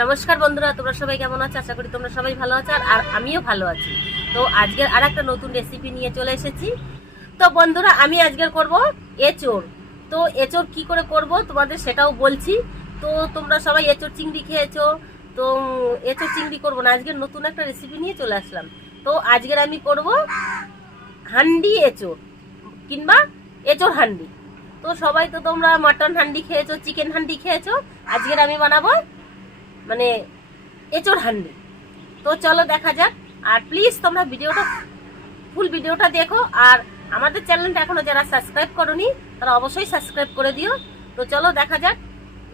নমস্কার বন্ধুরা, তোমরা সবাই কেমন আছো? আশা করি তোমরা সবাই ভালো আছো, আর আমিও ভালো আছি। তো আজকের আর একটা নতুন রেসিপি নিয়ে চলে এসেছি। তো বন্ধুরা, আমি আজকের করব এচোর তো এচোর কি করে করব তোমাদের সেটাও বলছি। তো তোমরা সবাই এচোর চিংড়ি খেয়েছো, তো এচোর চিংড়ি করব না আজকের নতুন একটা রেসিপি নিয়ে চলে আসলাম। তো আজকের আমি করব হান্ডি এচোর কিংবা এচোর হান্ডি। তো সবাই তো তোমরা মাটন হান্ডি খেয়েছো চিকেন হান্ডি খেয়েছো, আজকের আমি বানাবো মানে এচোর হান্ডি তো চলো দেখা যাক। আর প্লিজ তোমরা ভিডিওটা ফুল ভিডিওটা দেখো। আর আমাদের চ্যানেলটা এখনও যারা সাবস্ক্রাইব করনি, তারা অবশ্যই সাবস্ক্রাইব করে দিও। তো চলো দেখা যাক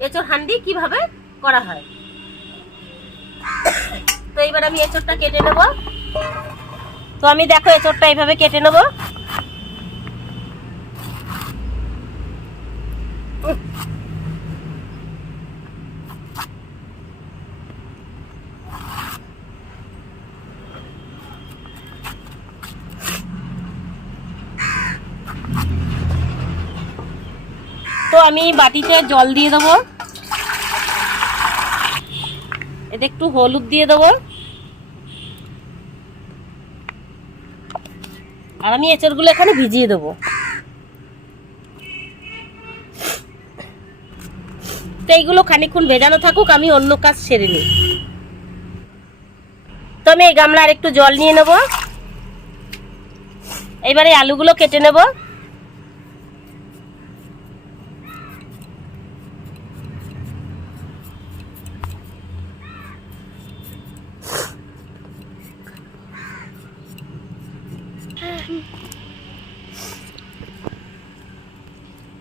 এচোর হান্ডি কীভাবে করা হয়। তো এবার আমি এচোরটা কেটে নেব। তো আমি দেখো এচোরটা এইভাবে কেটে নেব। আমি বাটিতে জল দিয়ে দেবো। এতে একটু হলুদ দিয়ে দেবো। আর আমি এঁচড়গুলো এখানে ভিজিয়ে দেবো। তো এইগুলো খানিক্ষণ ভেজানো থাকুক, আমি অন্য কাজ সেরে নিই। তো আমি এই গামলা আর একটু জল নিয়ে নেব। এবারে আলুগুলো কেটে নেব।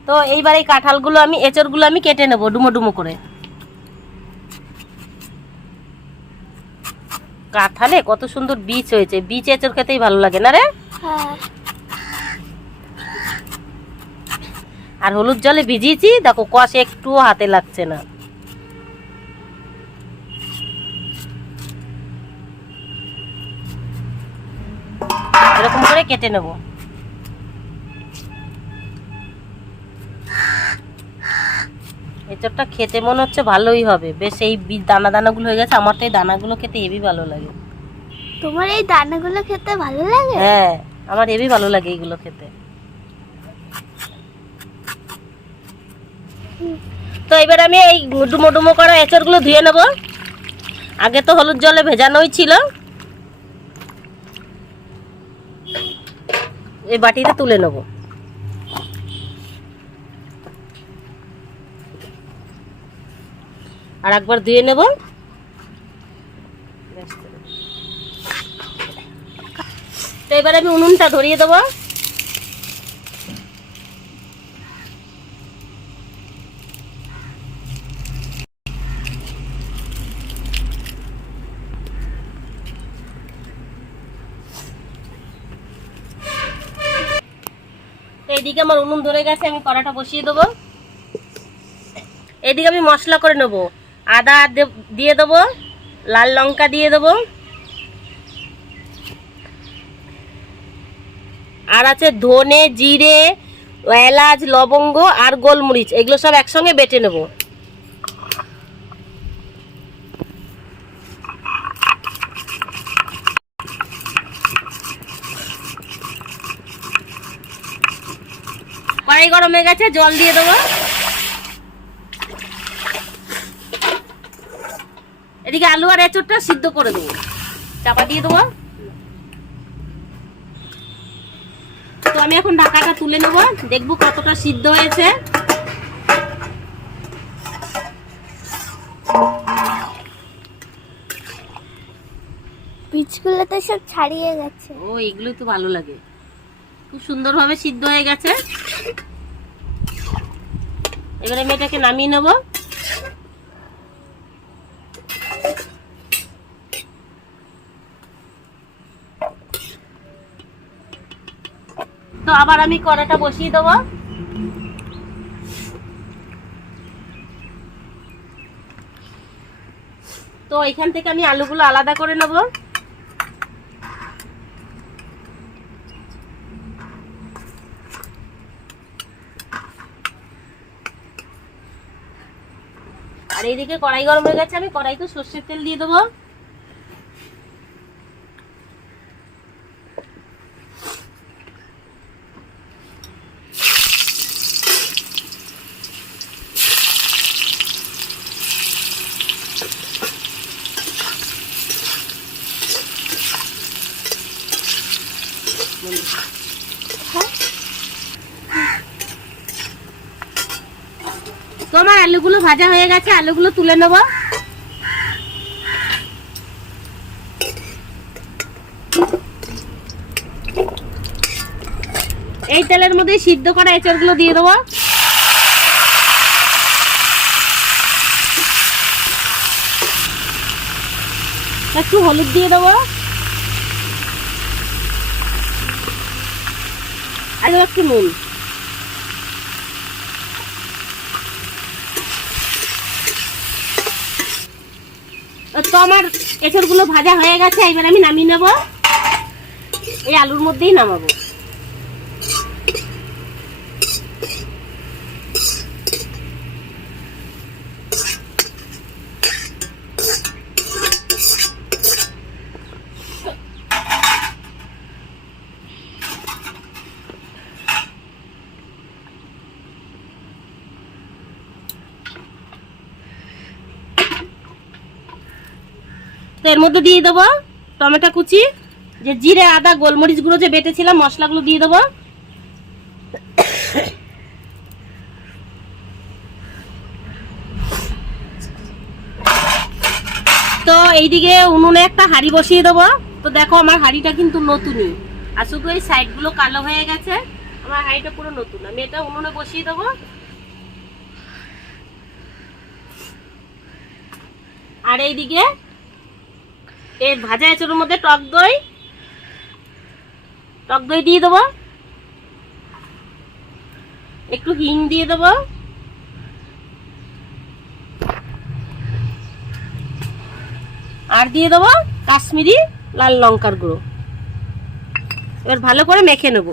তো এইবার এই কাঁঠালগুলো আমি, এঁচড়গুলো আমি কেটে নেব ডুমো ডুমো করে। কাঁঠালে কত সুন্দর বীজ হয়েছে, বীজ এঁচড় খেতেই ভালো লাগে না রে? আর হলুদ জলে ভিজিয়েছি, দেখো কষ একটু হাতে লাগছে না। এরকম করে কেটে নেব। এঁচড়টা খেতে মনে হচ্ছে ভালোই হবে। বেশ এই দানা দানাগুলো হয়ে গেছে আমার তো এই দানাগুলো খেতে হেবি ভালো লাগে। তোমার এই দানাগুলো খেতে ভালো লাগে? হ্যাঁ আমার হেবি ভালো লাগে এইগুলো খেতে। তো এবার আমি এই ডুমো ডুমো করা এঁচড়গুলো ধুয়ে নেব। আগে তো হলুদ জলে ভেজানোই ছিল। এই বাটিতে তুলে নেব। আর একবার ধুয়ে নেব। তো এবার আমি উনুনটা ধরিয়ে দেবো। এইদিকে আমার উনুন ধরে গেছে, আমি কড়াটা বসিয়ে দেবো। এইদিকে আমি মশলা করে নেব। আদা দিয়ে দেবো, লাল লঙ্কা দিয়ে দেবো। আর আছে ধনে, জিরে, এলাচ, লবঙ্গ আর গোলমরিচ, এগুলো সব একসঙ্গে বেটে নেব। কড়াই গরম হয়ে গেছে, জল দিয়ে দেবো। এদিকে আলু আর এঁচড়টা সিদ্ধ করে দেবো। চাপা দিয়ে দেবো। তো আমি এখন ঢাকাটা তুলে নেব। দেখব কতটা সিদ্ধ হয়েছে। বীজগুলো তো সব ছাড়িয়ে গেছে। ও এগুলোই তো ভালো লাগে। খুব সুন্দরভাবে সিদ্ধ হয়ে গেছে। এবারে আমি এটাকে নামিয়ে নেব। আবার আমি কড়াটা বসিয়ে দেবো। তো এখান থেকে আমি আলুগুলো আলাদা করে নেব। আর এইদিকে কড়াই গরম হয়ে গেছে, আমি কড়াইতে সর্ষের তেল দিয়ে দেবো। তো আমার আলুগুলো ভাজা হয়ে গেছে, আলুগুলো তুলে নেব। এই তেলের মধ্যে সিদ্ধ করা এঁচড়গুলো দিয়ে দেবো। একটু হলুদ দিয়ে দেবো। আর একটু নুন। তো আমার এঁচড়গুলো ভাজা হয়ে গেছে এবার আমি নামিয়ে নেব। এই আলুর মধ্যেই নামাবো। তো এর মধ্যে দিয়ে দেবো টমেটো কুচি, যে জিরে, আদা, গোলমরিচ গুঁড়ো যে বেটেছিলাম, মশলাগুলো দিয়ে দেবো। তো এইদিকে উনুনে একটা হাঁড়ি বসিয়ে দেবো। তো দেখো, আমার হাঁড়িটা কিন্তু নতুনই। আর শুধু এই সাইডগুলো কালো হয়ে গেছে, আমার হাঁড়িটা পুরো নতুন। আমি এটা উনুনে বসিয়ে দেবো। আর এইদিকে এই ভাজা এঁচড়ের মধ্যে টক দই। টক দই দিয়ে দেবো। একটু হিং দিয়ে দেবো। আর দিয়ে দেবো কাশ্মীরি লাল লঙ্কার গুঁড়ো। এবার ভালো করে মেখে নেব।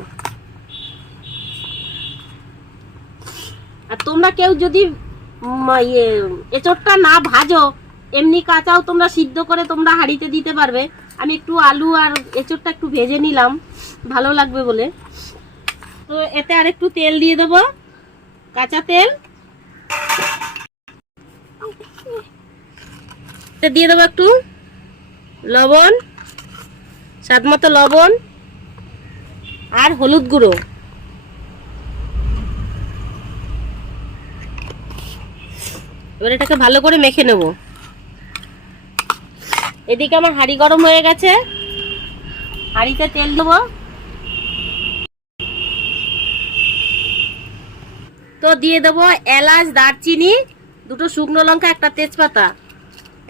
আর তোমরা কেউ যদি ইয়ে এঁচড়টা না ভাজো এমনি কাঁচাও তোমরা সিদ্ধ করে তোমরা হাঁড়িতে দিতে পারবে। আমি একটু আলু আর এঁচড়টা একটু ভেজে নিলাম। ভালো লাগবে বলে। তো এতে আর একটু তেল দিয়ে দেবো। কাঁচা তেল। দিয়ে দেবো একটু লবণ স্বাদ মতো লবণ আর হলুদ গুঁড়ো। এবার এটাকে ভালো করে মেখে নেব। এদিকে আমার হাঁড়ি গরম হয়ে গেছে। হাঁড়িতে তেল দেবো। তো দিয়ে দেবো এলাচ, দারচিনি, দুটো শুকনো লঙ্কা, একটা তেজপাতা।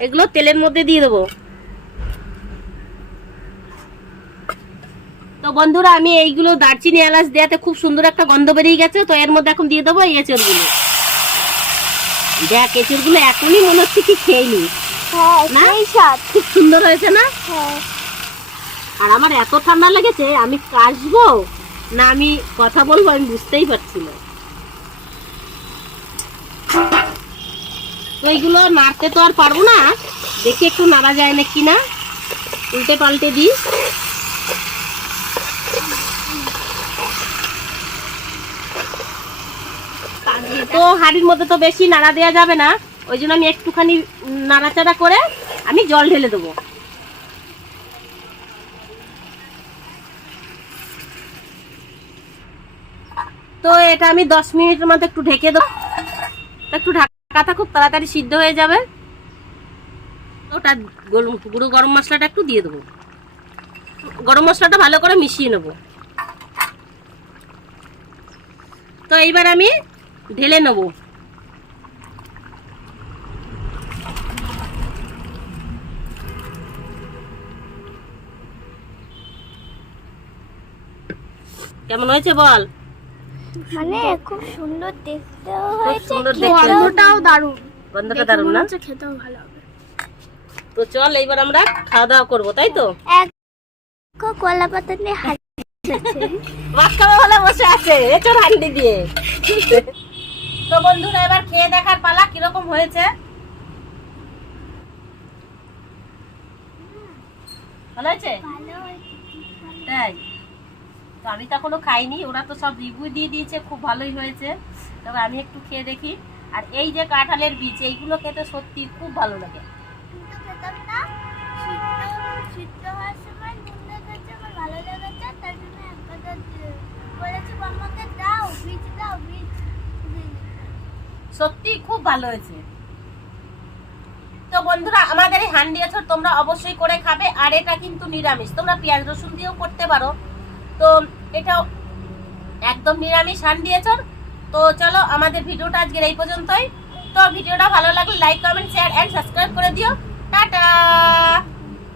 এগুলো তেলের মধ্যে দিয়ে দেবো। তো বন্ধুরা, আমি এইগুলো দারচিনি, এলাচ দেওয়াতে খুব সুন্দর একটা গন্ধ বেরিয়ে গেছে, তো এর মধ্যে এখন দিয়ে দেবো এই এঁচড়গুলো। দেখ, এঁচড়গুলো এখনই মনে হচ্ছে কি খেয়ে নি। না? সেই স্বাদ খুব সুন্দর হয়েছে না? হ্যাঁ। আর আমার এত ঠান্ডা লেগেছে আমি কাশবো না আমি কথা বলব আমি বুঝতেই পারছি না। তো এইগুলো নাড়তে তো আর পারব না। দেখি একটু নাড়া যায় না? কিনা উল্টে পাল্টে দিই। তো হাড়ির মধ্যে তো বেশি নাড়া দেওয়া যাবে না। ওই জন্য আমি একটুখানি নাড়াচাড়া করে আমি জল ঢেলে দেবো। তো এটা আমি দশ মিনিটের মধ্যে একটু ঢেকে দেবো। একটু ঢাকা খুব তাড়াতাড়ি সিদ্ধ হয়ে যাবে। ওটা গুঁড়ো গরম মশলাটা একটু দিয়ে দেবো। গরম মশলাটা ভালো করে মিশিয়ে নেব। তো এইবার আমি ঢেলে নেব। কেমন হয়েছে বল? মানে খুব সুন্দর দেখতে হয়েছে গন্ধটাও দারুণ। গন্ধটা দারুণ না? খেতেও ভালো হবে। তো চল এইবার আমরা খাওয়া দাওয়া করব তাই তো? কলা পাতা নিয়ে বসে আছে এচোর হান্ডি দিয়ে তো বন্ধুরা এবার খেয়ে দেখার পালা কীরকম হয়েছে? ভালো হয়েছে? তাই? তো আমি তো এখনও খাইনি ওরা তো সব রিভিউ দিয়ে দিয়েছে খুব ভালোই হয়েছে। তবে আমি একটু খেয়ে দেখি। আর এই যে কাঁঠালের বীজ এইগুলো খেতে সত্যি খুব ভালো লাগে। সত্যি খুব ভালো হয়েছে। তো বন্ধুরা আমাদের এই হান্ডি আছর তোমরা অবশ্যই করে খাবে আর এটা কিন্তু নিরামিষ। তোমরা পেঁয়াজ রসুন দিয়েও করতে পারো। তো এটা একদম নিরামিষ হান দিয়েছ তো চলো আমাদের ভিডিওটা আজকের এই পর্যন্তই। তো ভিডিওটা ভালো লাগলে like comment share and subscribe করে দিও। টাটা!